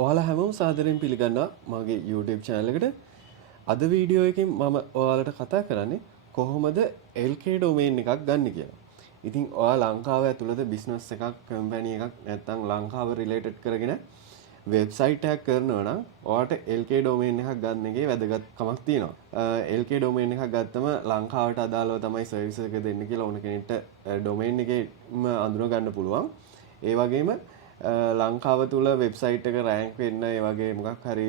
ඔයාලා හැමෝම සාදරයෙන් පිළිගන්නවා මගේ YouTube channel එකට. අද වීඩියෝ එකෙන් මම ඔයාලට කතා කරන්නේ කොහොමද LK domain එකක් ගන්න කියලා. ඉතින් ඔයා ලංකාව ඇතුළත business එකක්, company එකක් නැත්නම් ලංකාව related කරගෙන website එකක් කරනවා නම් ඔයාට LK domain එකක් ගන්න එකේ වැදගත්කමක් තියෙනවා. LK domain එකක් ගත්තම ලංකාවට අදාළව තමයි service එක දෙන්න කියලා ඕන කෙනෙක්ට domain එකේම අඳුන ගන්න පුළුවන්. ඒ වගේම ලංකාව තුල වෙබ්සයිට් එක රෑන්ක් වෙන්න ඒ වගේ මොකක් හරි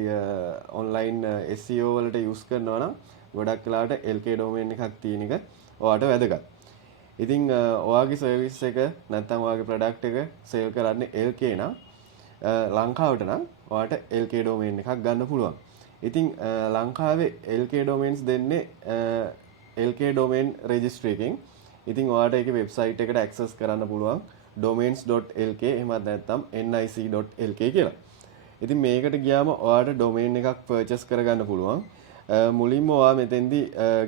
ඔන්ලයින් SEO වලට යූස් කරනවා නම් ගොඩක් වෙලාවට LK domain එකක් තියෙන එක ඔයාට වැදගත්. ඉතින් ඔයාගේ සර්විස් එක නැත්නම් ඔයාගේ ප්‍රොඩක්ට් එක සේල් කරන්නේ LK නම් ලංකාවට නම් ඔයාට LK domain එකක් ගන්න පුළුවන්. ඉතින් ලංකාවේ LK domains දෙන්නේ LK domain registry එකෙන්. ඉතින් ඔයාට ඒකේ වෙබ්සයිට් එකට access කරන්න පුළුවන්. Domains.lk එහෙමත් නැත්නම් nic.lk කියලා. ඉතින් මේකට ගියාම ඔයාට domain එකක් purchase කරගන්න පුළුවන්. මුලින්ම ඔයා මෙතෙන්දී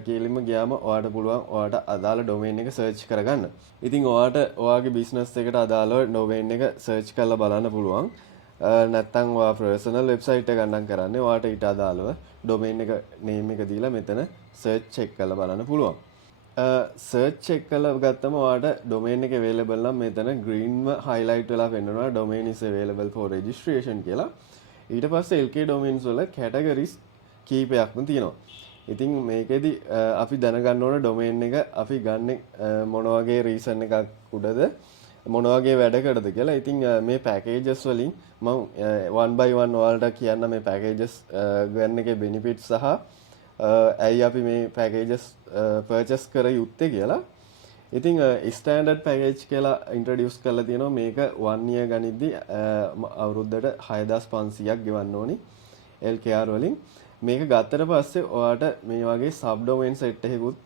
කෙලින්ම ගියාම ඔයාට පුළුවන් ඔයාට අදාළ domain එක search කරගන්න. ඉතින් ඔයාට ඔයාගේ business එකට අදාළව domain එක search කරලා බලන්න පුළුවන්. නැත්නම් ඔයා personal website එක ගන්නම් කරන්නේ ඔයාට ඊට අදාළව domain එක name එක දීලා මෙතන search check කරලා බලන්න පුළුවන්. search check කරලා ගත්තම ඔයාට domain එක available නම් මෙතන greenව highlight වෙලා පෙන්නනවා domain is available for registration කියලා. ඊට පස්සේ LK domains වල categories කීපයක්ම තියෙනවා. ඉතින් මේකෙදි අපි දැනගන්න ඕන domain එක අපි ගන්න මොන වගේ reason එකක් උඩද මොන වගේ වැඩකටද කියලා. ඉතින් මේ packages වලින් මම one by one ඔයාලට කියන්න මේ packages ගන්න එකේ benefits සහ ඇයි අපි මේ packages purchase කර යුත්තේ කියලා. ඉතින් standard package කියලා introduce කරලා තියෙනවා. මේක 1 year ගනිද්දි අවුරුද්දට 6500ක් ගෙවන්න ඕනි LKR වලින්. මේක ගත්තට පස්සේ ඔයාට මේ වගේ sub domain set එකකුත්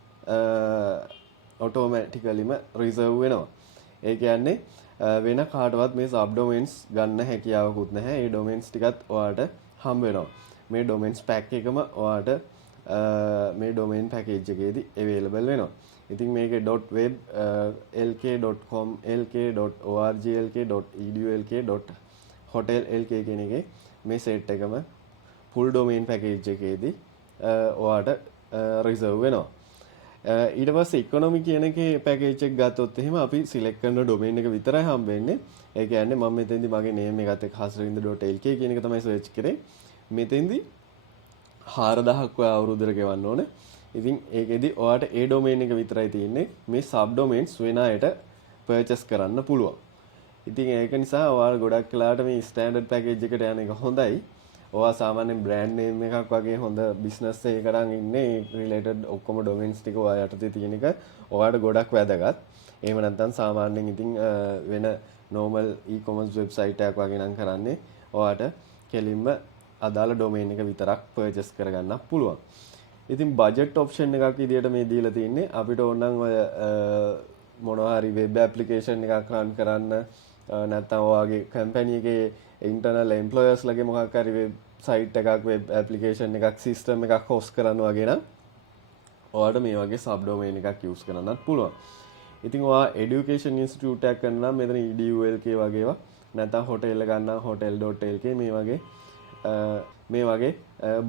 automaticallyම reserve වෙනවා. ඒ කියන්නේ වෙන කාටවත් මේ sub domains ගන්න හැකියාවකුත් නැහැ. ඒ domains ටිකත් ඔයාට හම්බ වෙනවා. මේ domains pack එකම ඔයාට මේ domain package එකේදී available වෙනවා. ඉතින් මේකේ .web lk.com lk.org lk.edu lk.hotel lk කියන එකේ මේ set එකම full domain package එකේදී ඔයාට reserve වෙනවා. ඊට පස්සේ economy කියන එකේ package එක ගත්තොත් එහෙම අපි select කරන domain එක විතරයි හම්බ වෙන්නේ. ඒ කියන්නේ මම මෙතෙන්දි මගේ name එකත් එක්ක hasrind.lk කියන එක තමයි search කරේ. මෙතෙන්දි 4000ක් ඔය අවුරුද්දට ගෙවන්න ඕනේ. ඉතින් ඒකෙදි ඔයාට ඒ domain එක විතරයි තියෙන්නේ. මේ sub domains වෙන අයට purchase කරන්න පුළුවන්. ඉතින් ඒක නිසා ඔයාලා ගොඩක් වෙලාවට මේ standard package එකට යන එක හොඳයි. ඔයා සාමාන්‍යයෙන් brand name එකක් වගේ හොඳ business එකකට ඉන්නේ related ඔක්කොම domains ටික ඔයා යටතේ තියෙන එක ඔයාට ගොඩක් වැදගත්. එහෙම නැත්නම් සාමාන්‍යයෙන් ඉතින් වෙන normal e-commerce website එකක් වගේ නම් කරන්නේ ඔයාට කෙලින්ම අදාළ domain එක විතරක් purchase කරගන්න පුළුවන්. ඉතින් budget option එකක් විදියට මේ දීලා තින්නේ අපිට ඕනනම් ඔය මොනවා හරි web application එකක් run කරන්න නැත්නම් ඔයාගේ company එකේ internal employees ලගේ මොකක් හරි website එකක් web application එකක් system එකක් host කරන්න වගේ නම් ඔයාට මේ වගේ subdomain එකක් use කරන්නත් පුළුවන්. ඉතින් ඔයා education institute එකක් කරනවා නම් මෙතන edu.lk වගේ ඒවා නැත්නම් hotel එක ගන්නවා hotel.lk මේ වගේ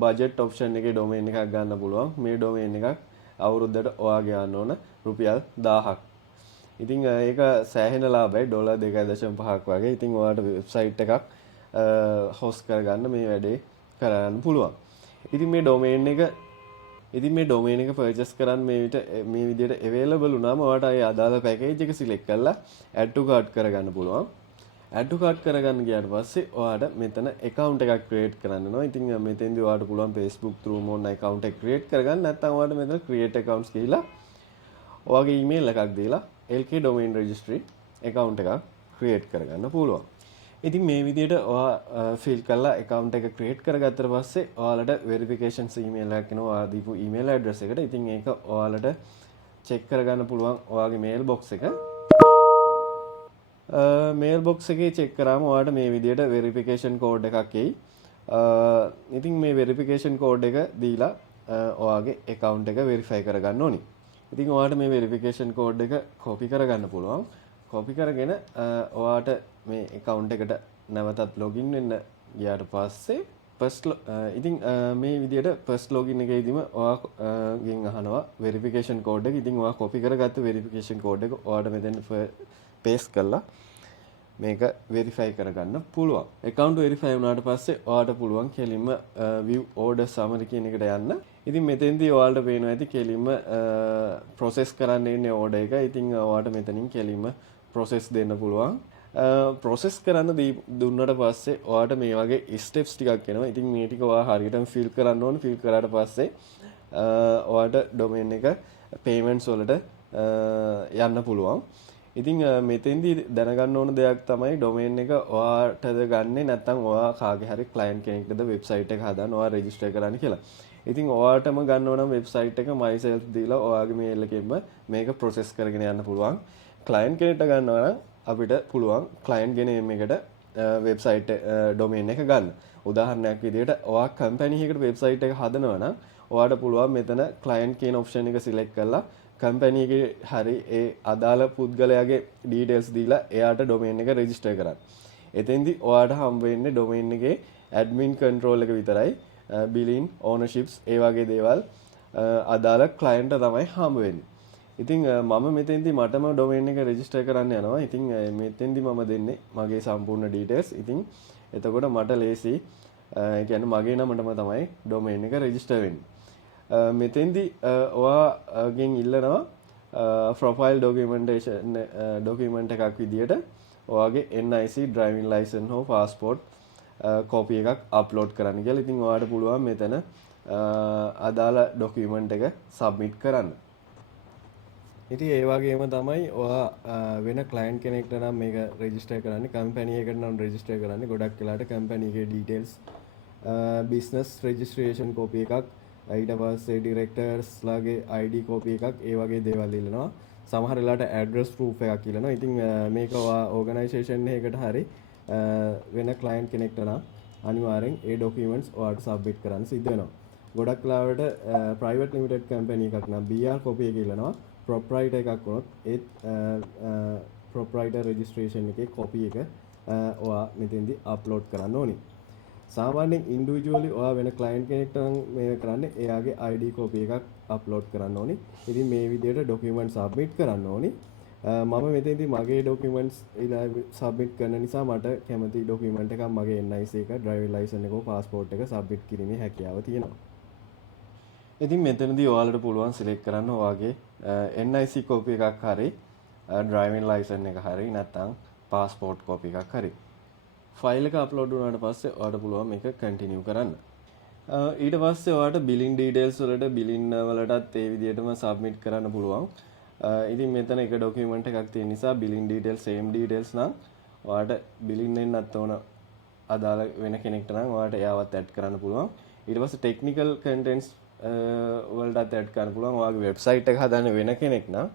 budget option එකේ domain එකක් ගන්න පුළුවන්. මේ domain එකක් අවුරුද්දට ඔයා ගන්න ඕන රුපියල් 1000ක්. ඉතින් ඒක සෑහෙන ලාභයි $2.5ක් වගේ. ඉතින් ඔයාට වෙබ්සයිට් එකක් host කරගන්න මේ වැඩේ කරන්න පුළුවන්. ඉතින් මේ domain එක purchase කරන්න මේ විදිහට available වුණාම ඔයාට ඒ අදාළ package එක select කරලා add to cart කරගන්න පුළුවන්. add to cart කරගන්න ගියාට පස්සේ ඔයාට මෙතන account එකක් create කරන්න වෙනවා. ඉතින් මෙතෙන්දී ඔයාට පුළුවන් Facebook through මොන account එක create කරගන්න. නැත්නම් ඔයාට මෙතන create accounts කියලා ඔයාගේ email එකක් දීලා LK domain registry account එකක් create කරගන්න පුළුවන්. ඉතින් මේ විදිහට ඔයා fill කරලා account එක create කරගත්තට පස්සේ ඔයාලට verification email එකක් එනවා ඔයා දීපු email address එකට. ඉතින් ඒක ඔයාලට check කරගන්න පුළුවන් ඔයාගේ mail box එක. mail box එකේ check කරාම ඔයාලට මේ විදිහට verification code එකක් එයි. ඉතින් මේ verification code එක දීලා ඔයාගේ account එක verify කරගන්න ඕනි. ඉතින් ඔයාලට මේ verification code එක copy කරගන්න පුළුවන්. copy කරගෙන ඔයාලට මේ account එකට නැවතත් login වෙන්න ගියාට පස්සේ ෆස්ට් ඉතින් මේ විදිහට ෆස්ට් ලොගින් එකේදීම ඔයාගෙන් අහනවා වෙරිෆිකේෂන් කෝඩ් එක. ඉතින් ඔයා කොපි කරගත්ත වෙරිෆිකේෂන් කෝඩ් එක ඔයාට මෙතෙන් පේස්ට් කරලා මේක වෙරිෆයි කරගන්න පුළුවන්. account verify වුණාට පස්සේ ඔයාට පුළුවන් කෙලින්ම view order summary කියන එකට යන්න. ඉතින් මෙතෙන්දී ඔයාලට පේනවා ඇති කෙලින්ම process කරන්න ඉන්නේ order එක. ඉතින් ඔයාට මෙතනින් කෙලින්ම process දෙන්න පුළුවන්. process කරන්න දුන්නට පස්සේ ඔයාට මේ වගේ steps ටිකක් එනවා. ඉතින් මේ ටික ඔයා හරියටම fill කරන්න ඕනේ. fill කරාට පස්සේ ඔයාට domain එක payments වලට යන්න පුළුවන්. ඉතින් මෙතෙන්දී දැනගන්න ඕන දෙයක් තමයි domain එක ඔයාටද ගන්නෙ නැත්නම් ඔයා කාගේ හරි client කෙනෙක්ටද website එක හදන්න ඔයා register කරන්න කියලා. ඉතින් ඔයාටම ගන්න ඕන website එක myself දීලා ඔයාගේ mail එකෙන්ම මේක process කරගෙන යන්න පුළුවන්. client කෙනෙක්ට ගන්නවා නම් අපිට පුළුවන් client ගේ name එකට website domain එක ගන්න. උදාහරණයක් විදිහට ඔයා company එකකට website එක හදනවා නම් ඔයාට පුළුවන් මෙතන client කියන option එක select කරලා company එකේ හරි ඒ අදාළ පුද්ගලයාගේ details දීලා එයාට domain එක register කරන්න. එතෙන්දී ඔයාට හම්බ වෙන්නේ domain එකේ admin control එක විතරයි. billing ownerships ඒ වගේ දේවල් අදාළ client තමයි හම්බ වෙන්නේ. ඉතින් මම මෙතෙන්දී මටම domain එක register කරන්න යනවා. ඉතින් මෙතෙන්දී මම දෙන්නේ මගේ සම්පූර්ණ details. ඉතින් එතකොට මට ලේසි. ඒ කියන්නේ මගේ නමටම තමයි domain එක register වෙන්නේ. මෙතෙන්දී ඔයාගෙන් ඉල්ලනවා profile documentation document එකක් විදියට ඔයාගේ NIC driving license හෝ passport copy එකක් upload කරන්න කියලා. ඉතින් ඔයාට පුළුවන් මෙතන අදාළ document එක submit කරන්න. ඉතින් ඒ වගේම තමයි ඔයා වෙන client කෙනෙක්ට නම් මේක register කරන්නේ, company එකට නම් register කරන්නේ. ගොඩක් වෙලාවට company එකේ details business registration copy එකක් ඊට පස්සේ ඩිරෙක්ටර්ස් ලාගේ ID copy එකක් ඒ වගේ දේවල් ඉල්ලනවා. සමහර වෙලාවට address proof එකක් ඉල්ලනවා. ඉතින් මේක organization එකකට හරි වෙන client කෙනෙක්ට නම් අනිවාර්යෙන් ඒ documents ඔයාලට submit කරන්න සිද්ධ වෙනවා. ගොඩක් වෙලාවට private limited company එකක් නම් BR copy එක ඉල්ලනවා. proprietor එකක් වුණොත් ඒ proprietor registration එකේ copy එක ඔයා මෙතෙන්දී upload කරන්න ඕනේ. සාමාන්‍යයෙන් ඉන්ඩිවිජුවලි ඔයා වෙන ක්ලයන්ට් කෙනෙක්ට නම් මේක කරන්නේ එයාගේ ID copy එකක් අප්ලෝඩ් කරන්න ඕනි. ඉතින් මේ විදිහට ડોකියුමන්ට් සබ්මිට් කරන්න ඕනි. මම මෙතෙන්දී මගේ ડોකියුමන්ට්ස් සබ්මිට් කරන නිසා මට කැමති ડોකියුමන්ට් එකක් මගේ NIC එක, ඩ්‍රයිවිං ලයිසන් එක, පාස්පෝර්ට් එක සබ්මිට් කිරීමේ හැකියාව තියෙනවා. ඉතින් මෙතනදී ඔයාලට පුළුවන් සිලෙක්ට් කරන්න ඔයාගේ NIC copy එකක් හරි, ඩ්‍රයිවිං ලයිසන් එක හරි නැත්නම් පාස්පෝර්ට් copy එකක් හරි. ෆයිල් එක අප්ලෝඩ් වුණාට පස්සේ ඔයාලට පුළුවන් මේක කන්ටිනියු කරන්න. ඊට පස්සේ ඔයාලට බිලින් ඩීටේල්ස් වලට බිලින් වලටත් ඒ විදිහටම සබ්මිට් කරන්න පුළුවන්. ඉතින් මෙතන එක ડોකියුමන්ට් එකක් තියෙන නිසා බිලින් ඩීටේල්ස් සේම් ඩීටේල්ස් නම් ඔයාලට බිලින් එන්නත් ඕන අදාළ වෙන කෙනෙක්ට නම් ඔයාලට එයාවත් ඇඩ් කරන්න පුළුවන්. ඊට පස්සේ ටෙක්නිකල් කන්ටෙන්ට්ස් වලටත් ඇඩ් කරන්න පුළුවන්. ඔයාගේ වෙබ්සයිට් එක හදන්න වෙන කෙනෙක් නම්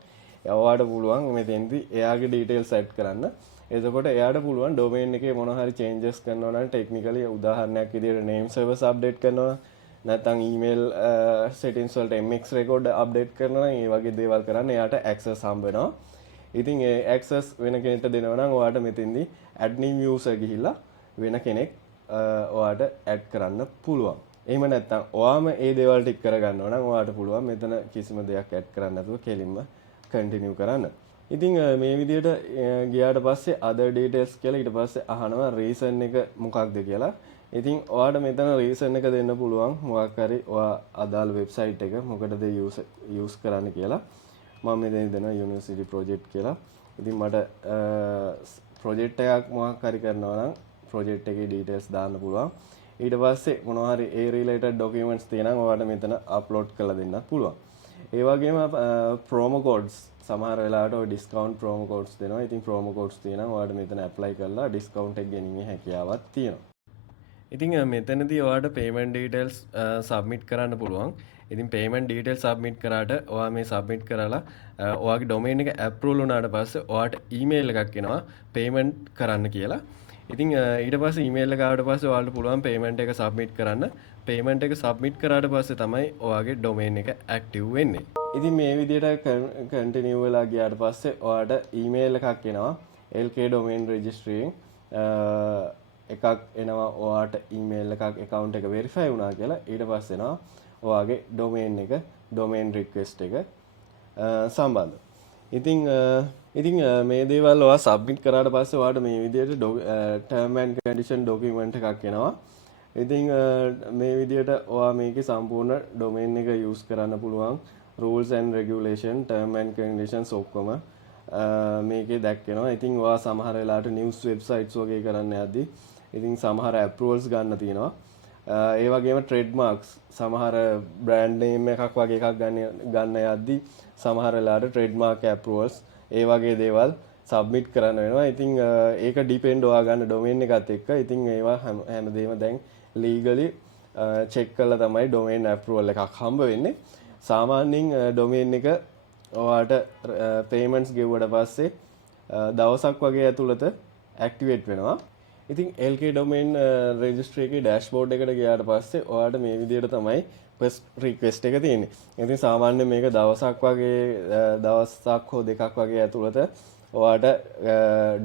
ඔයාලට පුළුවන් මෙතෙන්දී එයාගේ ඩීටේල්ස් ඇඩ් කරන්න. එතකොට එයාට පුළුවන් domain එකේ මොන හරි changes කරනවා නම් technically උදාහරණයක් විදිහට name servers update කරනවා නැත්නම් email settings වලට mx record update කරනවා නම් ඒ වගේ දේවල් කරන්න එයාට access හම්බ වෙනවා. ඉතින් ඒ access වෙන කෙනෙක්ට දෙනවා නම් ඔයාට මෙතෙන්දී add new user ගිහිල්ලා වෙන කෙනෙක් ඔයාට add කරන්න පුළුවන්. එහෙම නැත්නම් ඔයාම ඒ දේවල් ටික කරගන්නවා නම් ඔයාට පුළුවන් මෙතන කිසිම දෙයක් add කරන්න නැතුව කෙලින්ම continue කරන්න. ඉතින් මේ විදිහට ගියාට පස්සේ other details කියලා ඊට පස්සේ අහනවා reason එක මොකක්ද කියලා. ඉතින් ඔයාට මෙතන reason එක දෙන්න පුළුවන් මොකක් හරි ඔයා අදාළ website එක මොකටද use කරන්න කියලා. මම මෙතන දෙනවා university project කියලා. ඉතින් මට project එකක් මොකක් හරි කරනවා නම් project එකේ details දාන්න පුළුවන්. ඊට පස්සේ මොනවා හරි ඒ related documents තියෙනවා ඔයාට මෙතන upload කරලා දෙන්නත් පුළුවන්. ඒ වගේම promo codes සමහර වෙලාවට ඔය discount promo codes දෙනවා. ඉතින් promo codes තියෙනවා. ඔයාලට මෙතන apply කරලා discount එක ගැනීමේ හැකියාවක් තියෙනවා. ඉතින් මෙතනදී ඔයාලට payment details submit කරන්න පුළුවන්. ඉතින් payment details submit කරාට ඔයා මේ submit කරලා ඔයාගේ domain එක approve වුණාට පස්සේ ඔයාට email එකක් එනවා payment කරන්න කියලා. ඉතින් ඊට පස්සේ email එක ආවට පස්සේ ඔයාලට පුළුවන් payment එක submit කරන්න. payment එක submit කරාට පස්සේ තමයි ඔයාගේ domain එක active වෙන්නේ. ඉතින් මේ විදිහට continue වෙලා ගියාට පස්සේ ඔයාලට email එකක් එනවා LK domain registering එකක් එනවා ඔයාට ඊමේල් එකක් account එක verify වුණා කියලා. ඊට පස්සේ එනවා ඔයාගේ domain එක domain request එක සම්බන්ධ. ඉතින් මේ දේවල් ඔයා සබ්මිට් කරාට පස්සේ ඔයාට මේ විදිහට term and condition document එකක් එනවා. ඉතින් මේ විදිහට ඔයා මේකේ සම්පූර්ණ domain එක use කරන්න පුළුවන්. rules and regulation term and conditions ඔක්කොම මේකේ දැක්වෙනවා. ඉතින් ඔයා සමහර වෙලාවට news websites වගේ කරන්න යද්දි ඉතින් සමහර approvals ගන්න තියෙනවා. ඒ වගේම trademarks සමහර brand name එකක් වගේ එකක් ගන්න යද්දි සමහර වෙලාවට trademark approvals ඒ වගේ දේවල් submit කරන්න වෙනවා. ඉතින් ඒක depend ඔයා ගන්න domain එකත් එක්ක. ඉතින් ඒවා හැමදේම දැන් legally check කරලා තමයි domain approval එකක් හම්බ වෙන්නේ. සාමාන්‍යයෙන් domain එක ඔයාට payments ගෙවුවට පස්සේ දවසක් වගේ ඇතුළත activate වෙනවා. ඉතින් LK domain registry එකේ dashboard එකට ගියාට පස්සේ ඔයාට මේ විදිහට තමයි first request එක තියෙන්නේ. ඉතින් සාමාන්‍යයෙන් මේක දවසක් හෝ දෙකක් වගේ ඇතුළත ඔයාට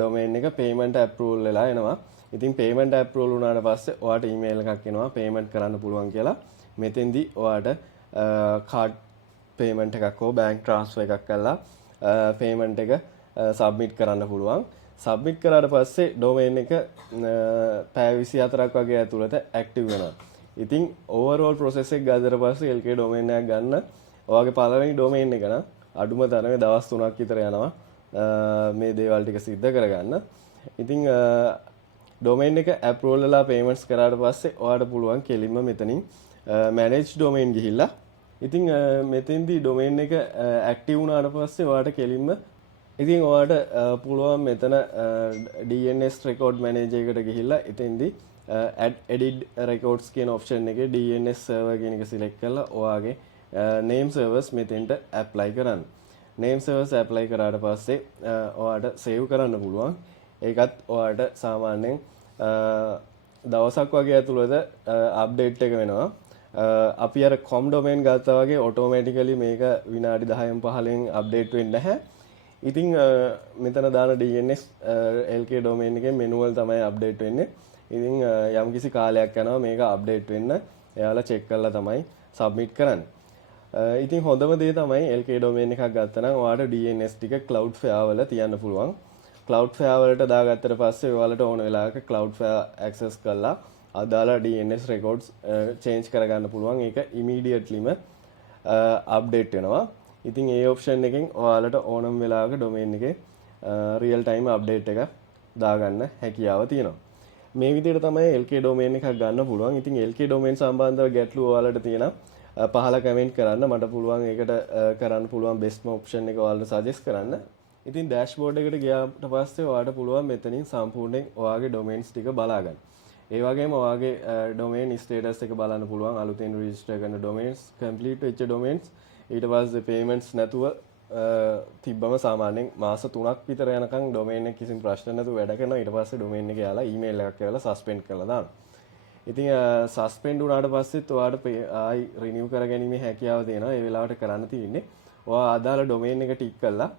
domain එක payment approval වෙලා එනවා. ඉතින් payment approval වුණාට පස්සේ ඔයාට email එකක් එනවා payment කරන්න පුළුවන් කියලා. මෙතෙන්දී ඔයාට card payment එකක් හෝ bank transfer එකක් කරලා payment එක submit කරන්න පුළුවන්. submit කරාට පස්සේ domain එක පැය 24ක් වගේ ඇතුළත active වෙනවා. ඉතින් overall process එක ගාදර පස්සේ LK domain එකක් ගන්න ඔයාගේ පළවෙනි domain එක නම් අඩුම තරමේ දවස් 3ක් විතර යනවා මේ දේවල් ටික සිද්ධ කරගන්න. ඉතින් domain එක approval වෙලා payments කරාට පස්සේ ඔයාට පුළුවන් කෙලින්ම මෙතනින් manage domain ගිහිල්ලා ඉතින් මෙතෙන්දී domain එක active වුණාට පස්සේ ඔයාට කෙලින්ම ඉතින් ඔයාට පුළුවන් මෙතන DNS record manager එකට ගිහිල්ලා එතෙන්දී add edit records කියන option එකේ DNS server කියන එක select කරලා ඔයාගේ name servers මෙතෙන්ට apply කරන්න. name servers apply කරාට පස්සේ ඔයාට save කරන්න පුළුවන්. ඒකත් ඔයාට සාමාන්‍යයෙන් දවසක් වගේ ඇතුළත update එක වෙනවා. අපි අර com domain ගත්තා වගේ automatically මේක විනාඩි 10න් 15න් update වෙන්නේ නැහැ. ඉතින් මෙතන දාන DNS LK domain එකේ manual තමයි update වෙන්නේ. ඉතින් යම්කිසි කාලයක් යනවා මේක update වෙන්න. එයාලා check කරලා තමයි submit කරන්නේ. ඉතින් හොඳම දේ තමයි LK domain එකක් ගත්තා නම් ඔයාලට DNS ටික Cloudflare වල තියන්න පුළුවන්. Cloudflare වලට දාගත්තට පස්සේ ඔයාලට ඕන වෙලාවක Cloudflare access කරලා අදාළ DNS records change කරගන්න පුළුවන්. ඒක immediatelyම update වෙනවා. ඉතින් ඒ option එකෙන් ඔයාලට ඕනම වෙලාවක domain එකේ real time update එක දාගන්න හැකියාව තියෙනවා. මේ විදිහට තමයි LK domain එකක් ගන්න පුළුවන්. ඉතින් LK domain සම්බන්ධව ගැටලු ඔයාලට තියෙනවා පහල කමෙන්ට් කරන්න. මට පුළුවන් ඒකට කරන්න පුළුවන් best option එක ඔයාලට suggest කරන්න. ඉතින් dashboard එකට ගියාට පස්සේ ඔයාලට පුළුවන් මෙතනින් සම්පූර්ණයෙන් ඔයාගේ domains ටික බලා ගන්න. ඒ වගේම ඔයාගේ domain status එක බලන්න පුළුවන්. අලුතෙන් register කරන domains, complete වෙච්ච domains, ඊට පස්සේ payments නැතුව තිබ්බම සාමාන්‍යයෙන් මාස 3ක් විතර යනකම් domain එක කිසිම ප්‍රශ්න නැතුව වැඩ කරනවා. ඊට පස්සේ domain එක යාලා email එකක් කරලා suspend කරලා දානවා. ඉතින් suspend වුණාට පස්සෙත් ඔයාලට ආයි renew කරගැනීමේ හැකියාව තියෙනවා. ඒ වෙලාවට කරන්න තියෙන්නේ ඔයා අදාළ domain එක ටික් කරලා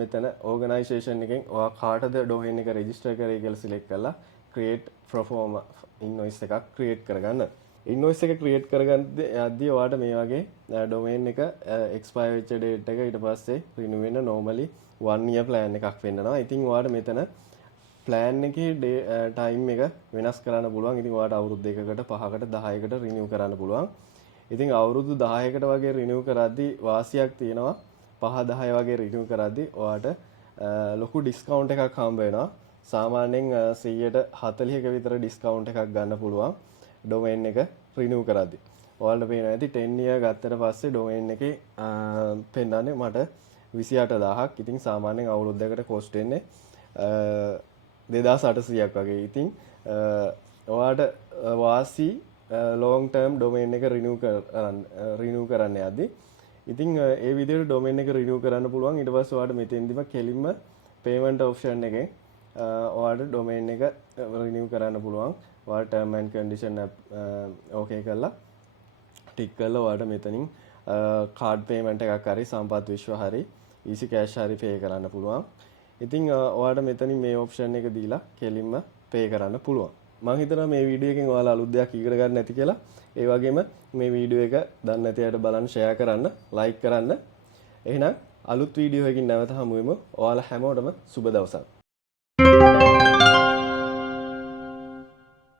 මෙතන organisation එකෙන් ඔයා කාටද domain එක register කරේ කියලා select කරලා create proforma invoice එකක් create කරගන්න. invoice එක create කරගන්න යද්දී ඔයාලට මේ වගේ domain එක expire වෙච්ච date එක ඊට පස්සේ renew වෙන normally 1 year plan එකක් වෙන්නනවා. ඉතින් ඔයාලට මෙතන plan එකේ time එක වෙනස් කරන්න පුළුවන්. ඉතින් ඔයාලට අවුරුදු 2කට 5කට 10කට renew කරන්න පුළුවන්. ඉතින් අවුරුදු 10කට වගේ renew කරද්දී වාසියක් තියෙනවා. 5-10 වගේ renew කරද්දී ඔයාලට ලොකු discount එකක් හම්බ වෙනවා. සාමාන්‍යයෙන් 140ක විතර discount එකක් ගන්න පුළුවන් domain එක renew කරද්දී. ඔයාලට පේනවා ඇති 10 year ගත්තට පස්සේ domain එකේ පෙන්නන්නේ මට 28000ක්. ඉතින් සාමාන්‍යයෙන් අවුරුද්දකට cost වෙන්නේ 2800ක් වගේ. ඉතින් ඔයාලට වාසි long term domain එක renew කරන්න යද්දී ඉතින් ඒ විදිහට domain එක renew කරන්න පුළුවන්. ඊට පස්සේ ඔයාලට මෙතෙන්දිම කෙලින්ම payment option එකෙන් ඔයාලට domain එක renew කරන්න පුළුවන්. ඔයාලට term and condition okay කරලා tick කරලා ඔයාලට මෙතනින් card payment එකක් හරි සම්පත් විශ්ව හරි easy cash හරි pay කරන්න පුළුවන්. ඉතින් ඔයාලට මෙතනින් මේ option එක දීලා කෙලින්ම පේ කරන්න පුළුවන්. මම හිතනවා මේ වීඩියෝ එකෙන් ඔයාලා අලුත් දෙයක් ඉගෙන ගන්න නැති කියලා. ඒ වගේම මේ වීඩියෝ එක දන්නේ නැති අයට බලන්න ෂෙයා කරන්න, ලයික් කරන්න. එහෙනම් අලුත් වීඩියෝ එකකින් නැවත හමු වෙමු. ඔයාලා හැමෝටම සුබ දවසක්.